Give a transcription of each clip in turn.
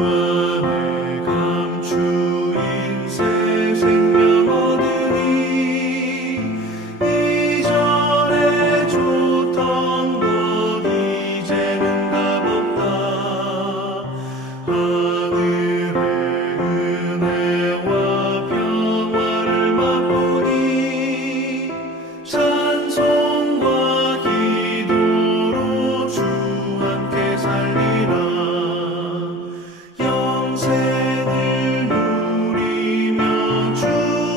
안에 감추인 새 생명 얻으니 이전에 줬던 것 이제는 값없다. 하늘의 은혜와 평화를 맛보니 찬송과 기도로 주 함께 살리라. 영생을 누리며 주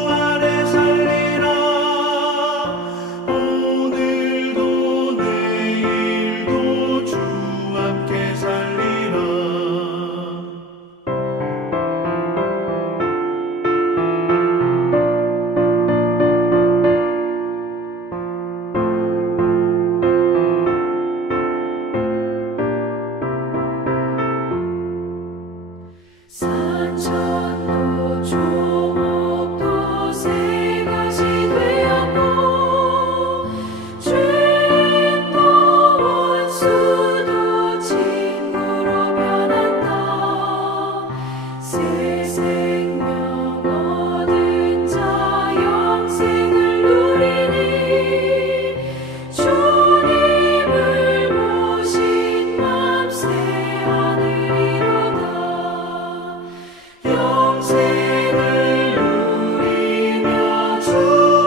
안에 살리라. 오늘도 내일도 주 함께 살리라. 산천도 조목도 새같이 되었고 죄도 원수도 친구로 변한다. 새 생명 얻은 자 영생을 누리니 주님을 모신 맘 새 하늘이로다. 영생을 누리며 주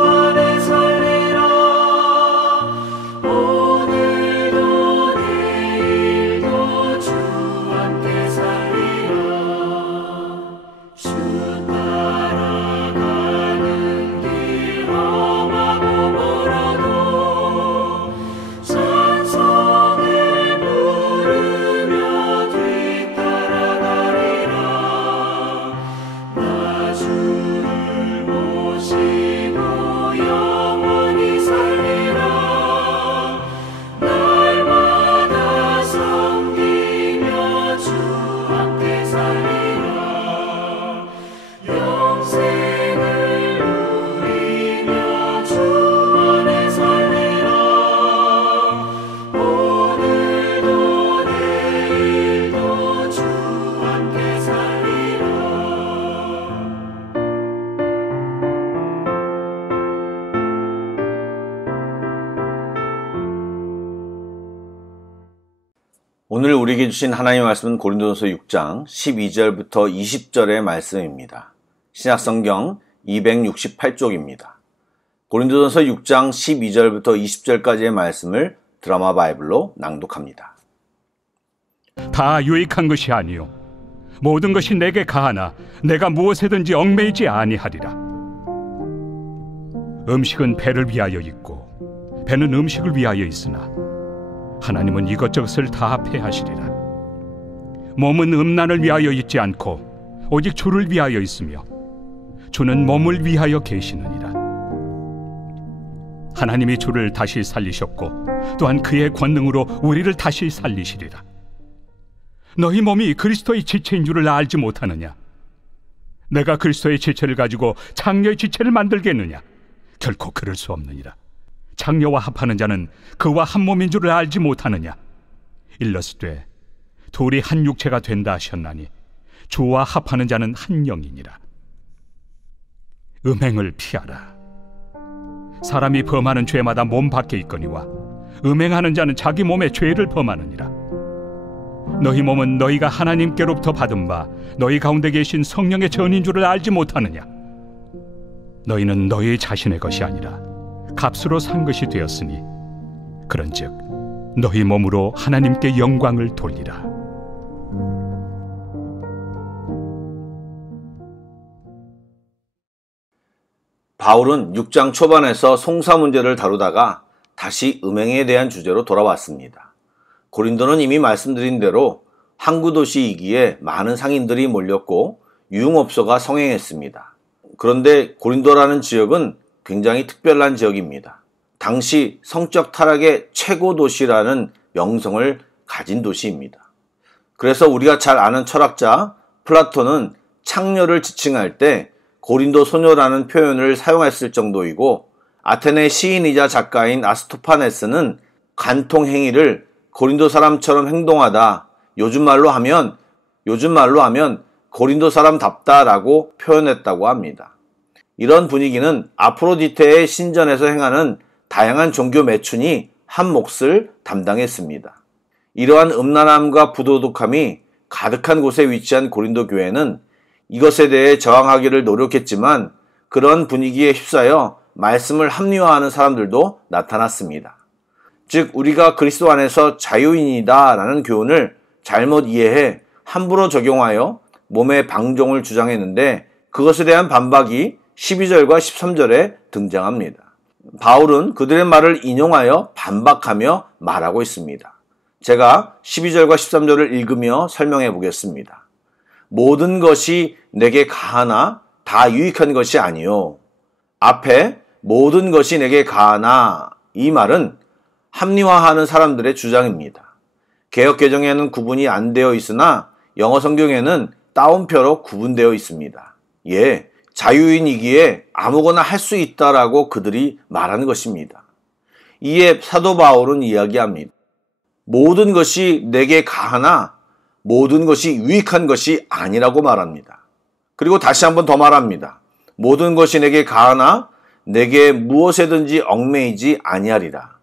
안에 살리라. 오늘도 내일도 주 함께 살리라. 주 따라가는 길 험하고 멀어도 찬송을 부르며 뒤따라가리라. 나 주를 모시고 영원히 살리라. 날마다 섬기며 주 함께 살리라. 영생을 누리며 주 안에 살리라. 오늘도 내일도 주 함께 살리라. 오늘 우리에게 주신 하나님의 말씀은 고린도전서 6장 12절부터 20절의 말씀입니다. 신약성경 268쪽입니다. 고린도전서 6장 12절부터 20절까지의 말씀을 드라마 바이블로 낭독합니다. 다 유익한 것이 아니요 모든 것이 내게 가하나 내가 무엇에든지 얽매이지 아니하리라. 음식은 배를 위하여 있고 배는 음식을 위하여 있으나 하나님은 이것저것을 다 폐하시리라. 몸은 음란을 위하여 있지 않고 오직 주를 위하여 있으며 주는 몸을 위하여 계시느니라. 하나님이 주를 다시 살리셨고 또한 그의 권능으로 우리를 다시 살리시리라. 너희 몸이 그리스도의 지체인 줄을 알지 못하느냐? 내가 그리스도의 지체를 가지고 장녀의 지체를 만들겠느냐? 결코 그럴 수 없느니라. 장녀와 합하는 자는 그와 한 몸인 줄을 알지 못하느냐? 일러스되 둘이 한 육체가 된다 하셨나니 주와 합하는 자는 한 영이니라. 음행을 피하라. 사람이 범하는 죄마다 몸 밖에 있거니와 음행하는 자는 자기 몸에 죄를 범하느니라. 너희 몸은 너희가 하나님께로부터 받은 바 너희 가운데 계신 성령의 전인 줄을 알지 못하느냐? 너희는 너희 자신의 것이 아니라 값으로 산 것이 되었으니 그런즉 너희 몸으로 하나님께 영광을 돌리라. 바울은 6장 초반에서 송사 문제를 다루다가 다시 음행에 대한 주제로 돌아왔습니다. 고린도는 이미 말씀드린 대로 항구 도시이기에 많은 상인들이 몰렸고 유흥업소가 성행했습니다. 그런데 고린도라는 지역은 굉장히 특별한 지역입니다. 당시 성적 타락의 최고 도시라는 명성을 가진 도시입니다. 그래서 우리가 잘 아는 철학자 플라톤은 창녀를 지칭할 때 고린도 소녀라는 표현을 사용했을 정도이고, 아테네 시인이자 작가인 아스토파네스는 간통 행위를 고린도 사람처럼 행동하다, 요즘 말로 하면 요즘 말로 하면 고린도 사람답다라고 표현했다고 합니다. 이런 분위기는 아프로디테의 신전에서 행하는 다양한 종교 매춘이 한 몫을 담당했습니다. 이러한 음란함과 부도덕함이 가득한 곳에 위치한 고린도 교회는 이것에 대해 저항하기를 노력했지만 그런 분위기에 휩싸여 말씀을 합리화하는 사람들도 나타났습니다. 즉 우리가 그리스도 안에서 자유인이다 라는 교훈을 잘못 이해해 함부로 적용하여 몸의 방종을 주장했는데 그것에 대한 반박이 12절과 13절에 등장합니다. 바울은 그들의 말을 인용하여 반박하며 말하고 있습니다. 제가 12절과 13절을 읽으며 설명해 보겠습니다. 모든 것이 내게 가하나 다 유익한 것이 아니요. 앞에 모든 것이 내게 가하나 이 말은 합리화하는 사람들의 주장입니다. 개역개정에는 구분이 안 되어 있으나 영어 성경에는 따옴표로 구분되어 있습니다. 예, 자유인이기에 아무거나 할 수 있다라고 그들이 말하는 것입니다. 이에 사도 바울은 이야기합니다. 모든 것이 내게 가하나 모든 것이 유익한 것이 아니라고 말합니다. 그리고 다시 한번 더 말합니다. 모든 것이 내게 가하나 내게 무엇에든지 얽매이지 아니하리라.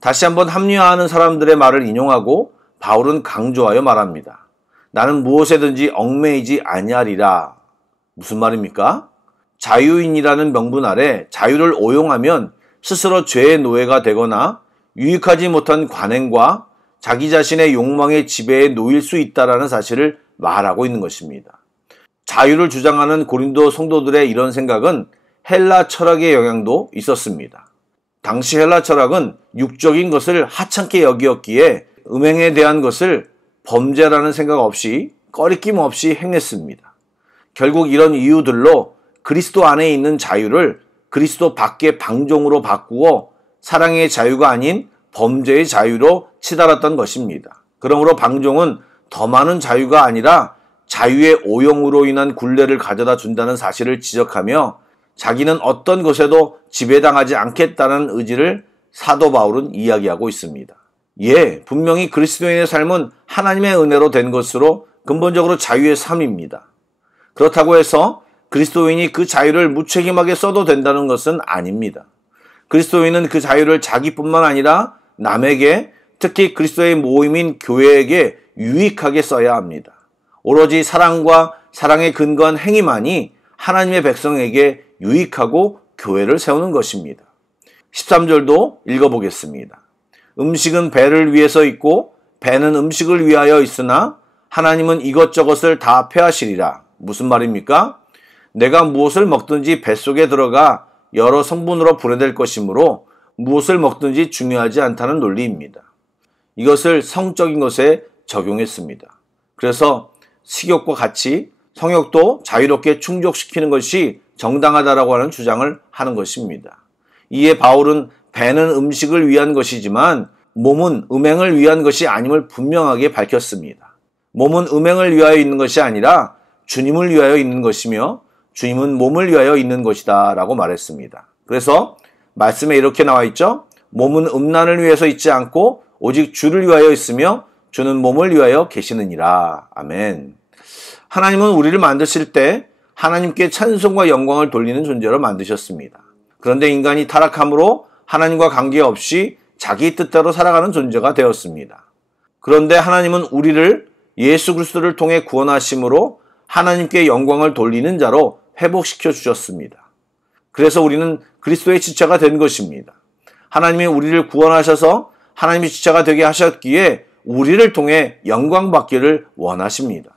다시 한번 합리화하는 사람들의 말을 인용하고 바울은 강조하여 말합니다. 나는 무엇에든지 얽매이지 아니하리라. 무슨 말입니까? 자유인이라는 명분 아래 자유를 오용하면 스스로 죄의 노예가 되거나 유익하지 못한 관행과 자기 자신의 욕망의 지배에 놓일 수 있다는 사실을 말하고 있는 것입니다. 자유를 주장하는 고린도 성도들의 이런 생각은 헬라 철학의 영향도 있었습니다. 당시 헬라 철학은 육적인 것을 하찮게 여기었기에 음행에 대한 것을 범죄라는 생각 없이 꺼리낌 없이 행했습니다. 결국 이런 이유들로 그리스도 안에 있는 자유를 그리스도 밖의 방종으로 바꾸어 사랑의 자유가 아닌 범죄의 자유로 치달았던 것입니다. 그러므로 방종은 더 많은 자유가 아니라 자유의 오용으로 인한 굴레를 가져다 준다는 사실을 지적하며 자기는 어떤 것에도 지배당하지 않겠다는 의지를 사도 바울은 이야기하고 있습니다. 예, 분명히 그리스도인의 삶은 하나님의 은혜로 된 것으로 근본적으로 자유의 삶입니다. 그렇다고 해서 그리스도인이 그 자유를 무책임하게 써도 된다는 것은 아닙니다. 그리스도인은 그 자유를 자기뿐만 아니라 남에게, 특히 그리스도의 모임인 교회에게 유익하게 써야 합니다. 오로지 사랑과 사랑에 근거한 행위만이 하나님의 백성에게 유익하고 교회를 세우는 것입니다. 13절도 읽어보겠습니다. 음식은 배를 위해서 있고 배는 음식을 위하여 있으나 하나님은 이것저것을 다 폐하시리라. 무슨 말입니까? 내가 무엇을 먹든지 뱃속에 들어가 여러 성분으로 분해될 것이므로 무엇을 먹든지 중요하지 않다는 논리입니다. 이것을 성적인 것에 적용했습니다. 그래서 식욕과 같이 성욕도 자유롭게 충족시키는 것이 정당하다라고 하는 주장을 하는 것입니다. 이에 바울은 배는 음식을 위한 것이지만 몸은 음행을 위한 것이 아님을 분명하게 밝혔습니다. 몸은 음행을 위하여 있는 것이 아니라 주님을 위하여 있는 것이며 주님은 몸을 위하여 있는 것이다 라고 말했습니다. 그래서 말씀에 이렇게 나와 있죠. 몸은 음란을 위해서 있지 않고 오직 주를 위하여 있으며 주는 몸을 위하여 계시느니라. 아멘. 하나님은 우리를 만드실 때 하나님께 찬송과 영광을 돌리는 존재로 만드셨습니다. 그런데 인간이 타락함으로 하나님과 관계없이 자기 뜻대로 살아가는 존재가 되었습니다. 그런데 하나님은 우리를 예수 그리스도를 통해 구원하심으로 하나님께 영광을 돌리는 자로 회복시켜 주셨습니다. 그래서 우리는 그리스도의 지체가 된 것입니다. 하나님이 우리를 구원하셔서 하나님의 지체가 되게 하셨기에 우리를 통해 영광 받기를 원하십니다.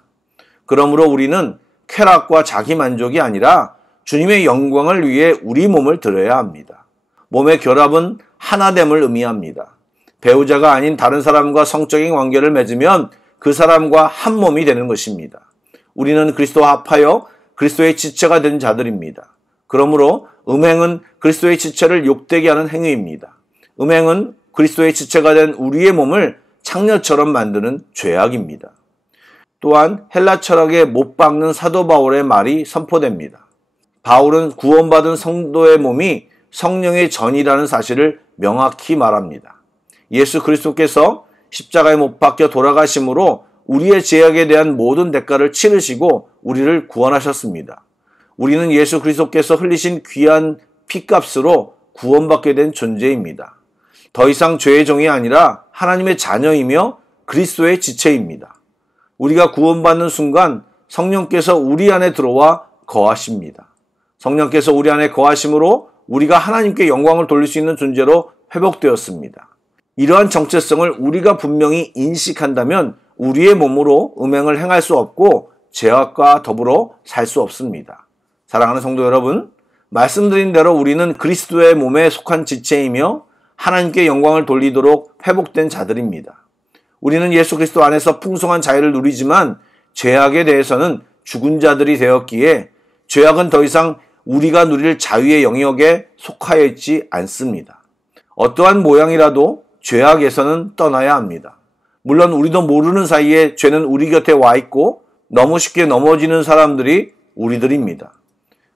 그러므로 우리는 쾌락과 자기만족이 아니라 주님의 영광을 위해 우리 몸을 드려야 합니다. 몸의 결합은 하나됨을 의미합니다. 배우자가 아닌 다른 사람과 성적인 관계를 맺으면 그 사람과 한 몸이 되는 것입니다. 우리는 그리스도와 합하여 그리스도의 지체가 된 자들입니다. 그러므로 음행은 그리스도의 지체를 욕되게 하는 행위입니다. 음행은 그리스도의 지체가 된 우리의 몸을 창녀처럼 만드는 죄악입니다. 또한 헬라 철학에 못 박는 사도 바울의 말이 선포됩니다. 바울은 구원받은 성도의 몸이 성령의 전이라는 사실을 명확히 말합니다. 예수 그리스도께서 십자가에 못 박혀 돌아가심으로 우리의 죄악에 대한 모든 대가를 치르시고 우리를 구원하셨습니다. 우리는 예수 그리스도께서 흘리신 귀한 피값으로 구원받게 된 존재입니다. 더 이상 죄의 종이 아니라 하나님의 자녀이며 그리스도의 지체입니다. 우리가 구원받는 순간 성령께서 우리 안에 들어와 거하십니다. 성령께서 우리 안에 거하심으로 우리가 하나님께 영광을 돌릴 수 있는 존재로 회복되었습니다. 이러한 정체성을 우리가 분명히 인식한다면 우리의 몸으로 음행을 행할 수 없고 죄악과 더불어 살 수 없습니다. 사랑하는 성도 여러분, 말씀드린 대로 우리는 그리스도의 몸에 속한 지체이며 하나님께 영광을 돌리도록 회복된 자들입니다. 우리는 예수 그리스도 안에서 풍성한 자유를 누리지만 죄악에 대해서는 죽은 자들이 되었기에 죄악은 더 이상 우리가 누릴 자유의 영역에 속하여 있지 않습니다. 어떠한 모양이라도 죄악에서는 떠나야 합니다. 물론 우리도 모르는 사이에 죄는 우리 곁에 와 있고 너무 쉽게 넘어지는 사람들이 우리들입니다.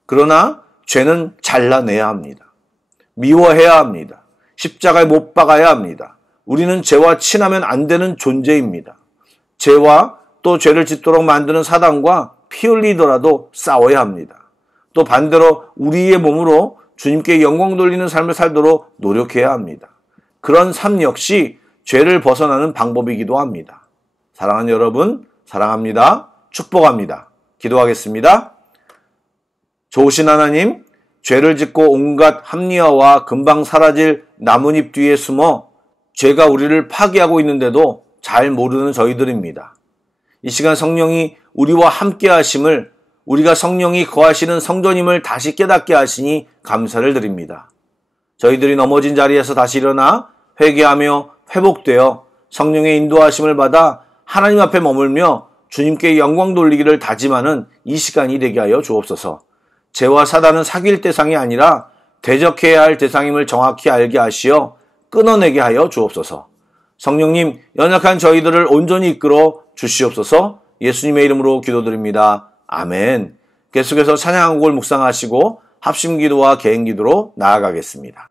그러나 죄는 잘라내야 합니다. 미워해야 합니다. 십자가에 못 박아야 합니다. 우리는 죄와 친하면 안 되는 존재입니다. 죄와 또 죄를 짓도록 만드는 사단과 피 흘리더라도 싸워야 합니다. 또 반대로 우리의 몸으로 주님께 영광 돌리는 삶을 살도록 노력해야 합니다. 그런 삶 역시 죄를 벗어나는 방법이기도 합니다. 사랑하는 여러분, 사랑합니다. 축복합니다. 기도하겠습니다. 좋으신 하나님, 죄를 짓고 온갖 합리화와 금방 사라질 나뭇잎 뒤에 숨어 죄가 우리를 파괴하고 있는데도 잘 모르는 저희들입니다. 이 시간 성령이 우리와 함께 하심을, 우리가 성령이 거하시는 성전임을 다시 깨닫게 하시니 감사를 드립니다. 저희들이 넘어진 자리에서 다시 일어나 회개하며 회복되어 성령의 인도하심을 받아 하나님 앞에 머물며 주님께 영광 돌리기를 다짐하는 이 시간이 되게 하여 주옵소서. 죄와 사단은 사귈 대상이 아니라 대적해야 할 대상임을 정확히 알게 하시어 끊어내게 하여 주옵소서. 성령님, 연약한 저희들을 온전히 이끌어 주시옵소서. 예수님의 이름으로 기도드립니다. 아멘. 계속해서 찬양 한 곡을 묵상하시고 합심기도와 개인기도로 나아가겠습니다.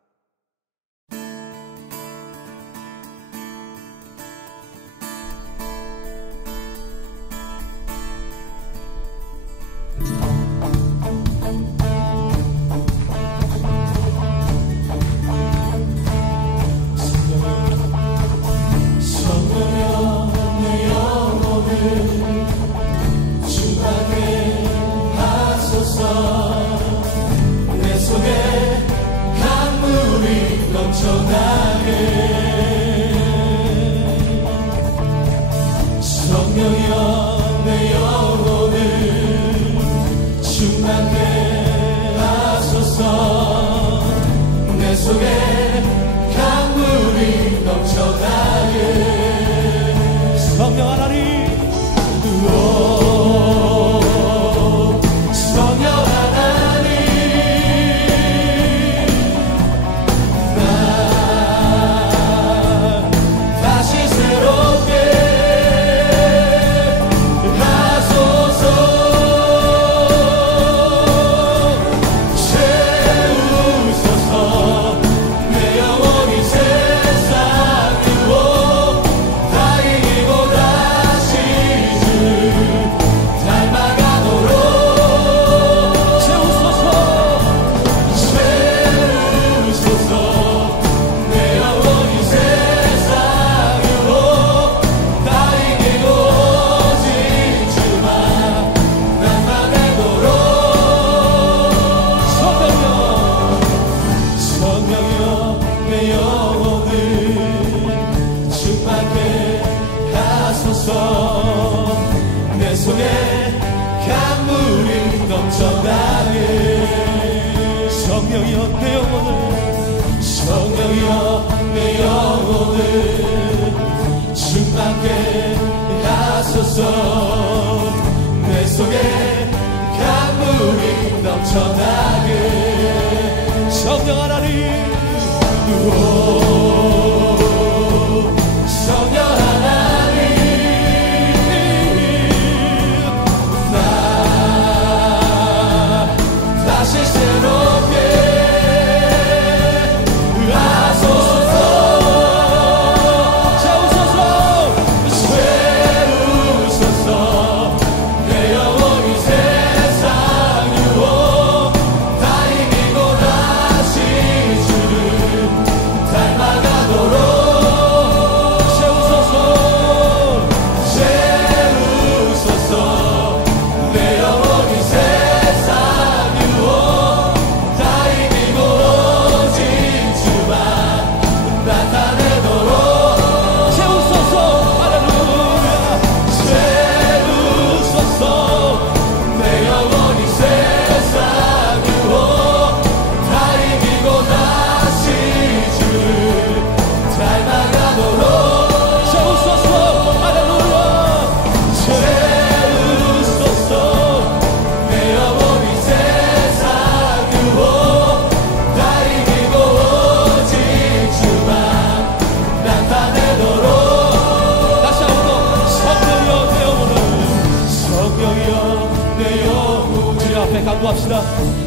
간구합시다.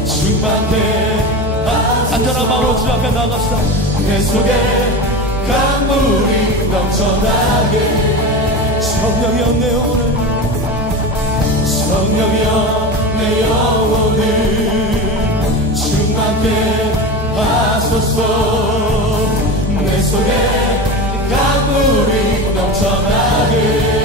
충만케 간절한 마음으로 주 앞에 나갑시다. 내 속에 강물이 넘쳐나게 성령이여 내 영혼을 성령이여 내 영혼을 충만케 하소서. 내 속에 강물이 넘쳐나게